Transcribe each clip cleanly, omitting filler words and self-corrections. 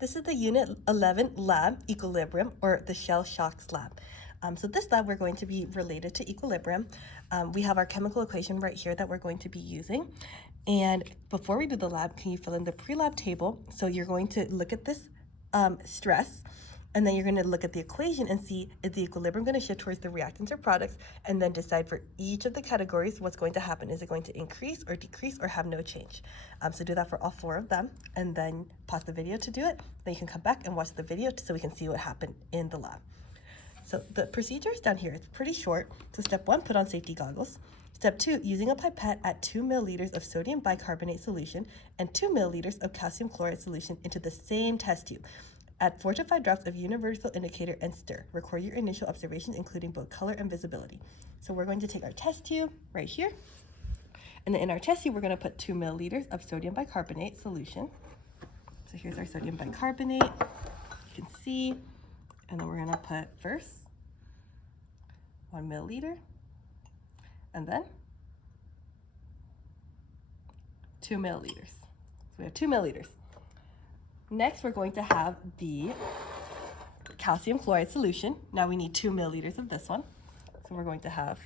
This is the Unit 11 lab, Equilibrium, or the Shell Shocks lab. So this lab, we're going to be related to equilibrium. We have our chemical equation right here that we're going to be using. And before we do the lab, can you fill in the pre-lab table? So you're going to look at this stress, and then you're going to look at the equation and see, is the equilibrium going to shift towards the reactants or products, and then decide for each of the categories what's going to happen. Is it going to increase or decrease or have no change? So do that for all 4 of them, and then pause the video to do it. Then you can come back and watch the video so we can see what happened in the lab. So the procedure is down here. It's pretty short. So step 1, put on safety goggles. Step 2, using a pipette, add 2 milliliters of sodium bicarbonate solution and 2 milliliters of calcium chloride solution into the same test tube. Add 4 to 5 drops of universal indicator and stir. Record your initial observations, including both color and visibility. So we're going to take our test tube right here. And then in our test tube, we're going to put 2 milliliters of sodium bicarbonate solution. So here's our sodium bicarbonate. You can see. And then we're going to put first 1 milliliter. And then 2 milliliters. So we have 2 milliliters. Next, we're going to have the calcium chloride solution. Now we need 2 milliliters of this one. So we're going to have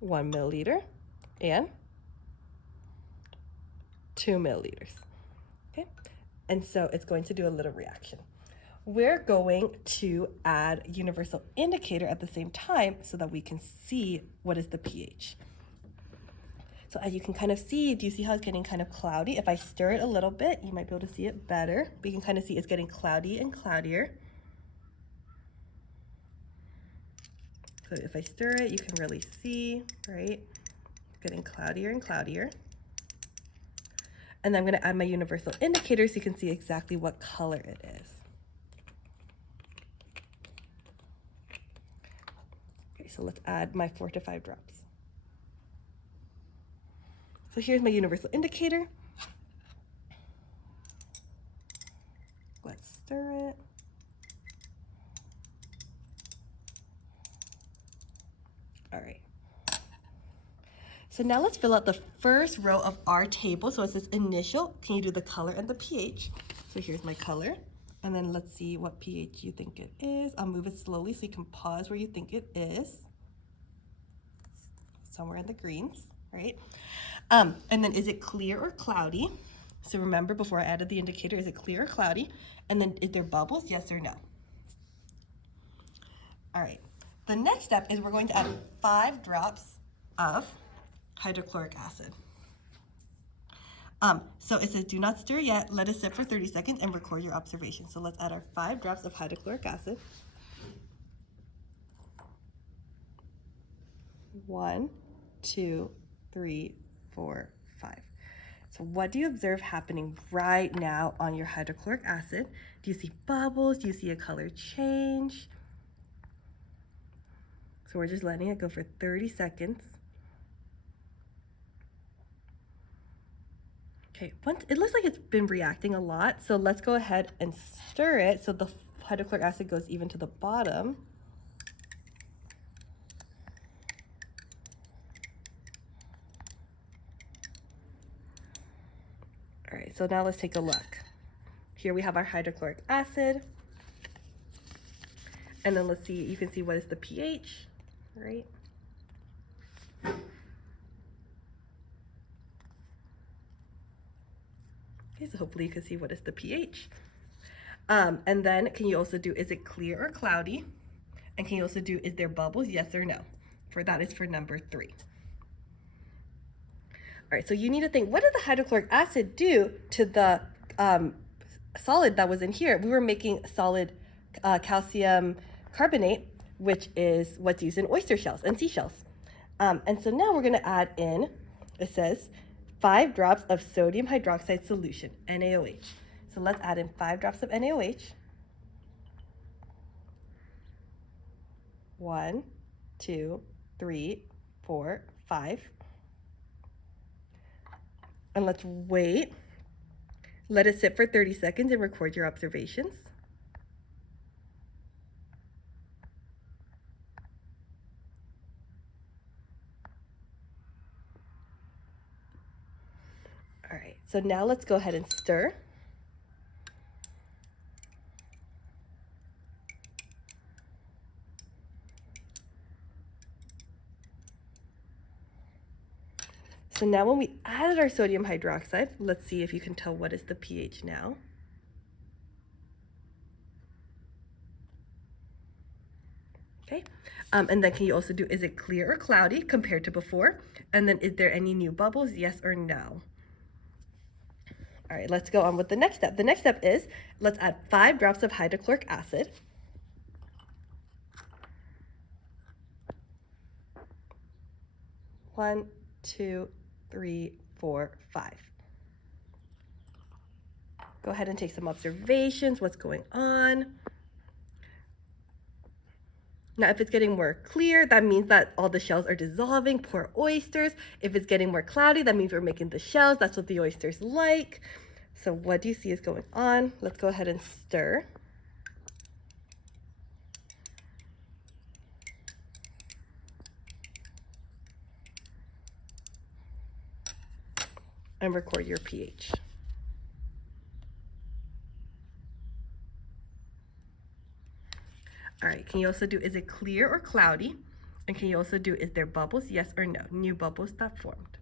1 milliliter and 2 milliliters. Okay, and so it's going to do a little reaction. We're going to add universal indicator at the same time so that we can see what is the pH. So as you can kind of see, do you see how it's getting kind of cloudy? If I stir it a little bit, you might be able to see it better. But you can kind of see it's getting cloudy and cloudier. So if I stir it, you can really see, right? It's getting cloudier and cloudier. And then I'm going to add my universal indicator so you can see exactly what color it is. Okay, so let's add my 4 to 5 drops. So here's my universal indicator. Let's stir it. All right. So now let's fill out the first row of our table. So it says initial. Can you do the color and the pH? So here's my color. And then let's see what pH you think it is. I'll move it slowly so you can pause where you think it is. Somewhere in the greens, right? And then is it clear or cloudy? So remember, before I added the indicator, is it clear or cloudy? And then is there bubbles, yes or no? All right. The next step is we're going to add 5 drops of hydrochloric acid. So it says do not stir yet, let it sit for 30 seconds and record your observations. So let's add our 5 drops of hydrochloric acid. 1, 2, 3, 4, 5. So what do you observe happening right now on your hydrochloric acid? Do you see bubbles? Do you see a color change? So we're just letting it go for 30 seconds. Okay, it looks like it's been reacting a lot, so let's go ahead and stir it so the hydrochloric acid goes even to the bottom. All right, so now let's take a look. Here we have our hydrochloric acid. And then let's see, you can see what is the pH, right? Okay, so hopefully you can see what is the pH. And then can you also do, is it clear or cloudy? And can you also do, is there bubbles, yes or no? For that is for number 3. All right, so you need to think, what did the hydrochloric acid do to the solid that was in here? We were making solid calcium carbonate, which is what's used in oyster shells and seashells. And so now we're going to add in, it says, 5 drops of sodium hydroxide solution, NaOH. So let's add in 5 drops of NaOH. 1, 2, 3, 4, 5. And let's wait. Let it sit for 30 seconds and record your observations. All right, so now let's go ahead and stir. So now when we added our sodium hydroxide, let's see if you can tell what is the pH now. Okay, and then can you also do, is it clear or cloudy compared to before? And then is there any new bubbles, yes or no? All right, let's go on with the next step. The next step is, let's add 5 drops of hydrochloric acid. One, 2, 3, 4, 5. Go ahead and take some observations, what's going on. Now, if it's getting more clear, that means that all the shells are dissolving, poor oysters. If it's getting more cloudy, that means we're making the shells. That's what the oysters like. So what do you see is going on? Let's go ahead and stir. And record your pH. All right, can you also do, is it clear or cloudy? And can you also do, is there bubbles, yes or no? New bubbles that formed.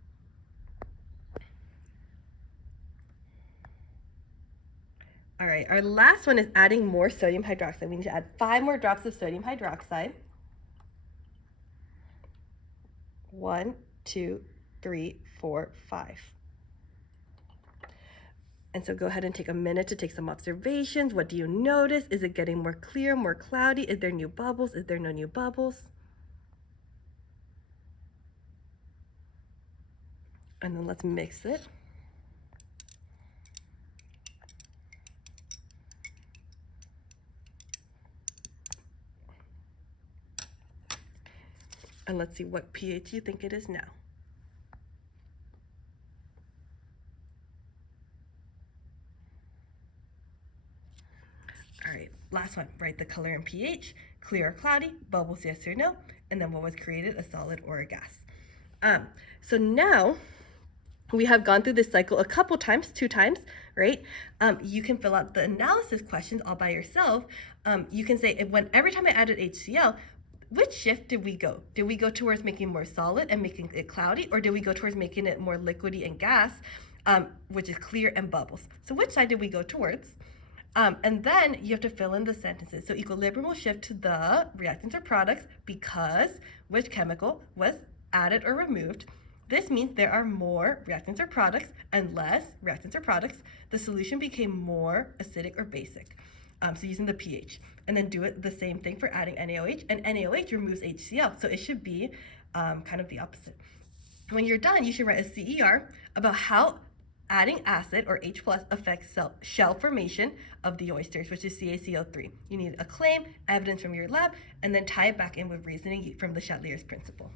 All right, our last one is adding more sodium hydroxide. We need to add 5 more drops of sodium hydroxide. 1, 2, 3, 4, 5. And so go ahead and take a minute to take some observations. What do you notice? Is it getting more clear, more cloudy? Is there new bubbles? Is there no new bubbles? And then let's mix it. And let's see what pH you think it is now. All right, last one, write the color and pH, clear or cloudy, bubbles, yes or no, and then what was created, a solid or a gas. So now we have gone through this cycle a couple times, 2 times, right? You can fill out the analysis questions all by yourself. You can say, every time I added HCl, which shift did we go? Did we go towards making more solid and making it cloudy, or did we go towards making it more liquidy and gas, which is clear and bubbles? So which side did we go towards? And then you have to fill in the sentences. So equilibrium will shift to the reactants or products because which chemical was added or removed. This means there are more reactants or products and less reactants or products. The solution became more acidic or basic. So using the pH. And then do it the same thing for adding NaOH. And NaOH removes HCl, so it should be kind of the opposite. When you're done, you should write a CER about how adding acid, or H+, affects shell formation of the oysters, which is CaCO3. You need a claim, evidence from your lab, and then tie it back in with reasoning from the Chatelier's principle.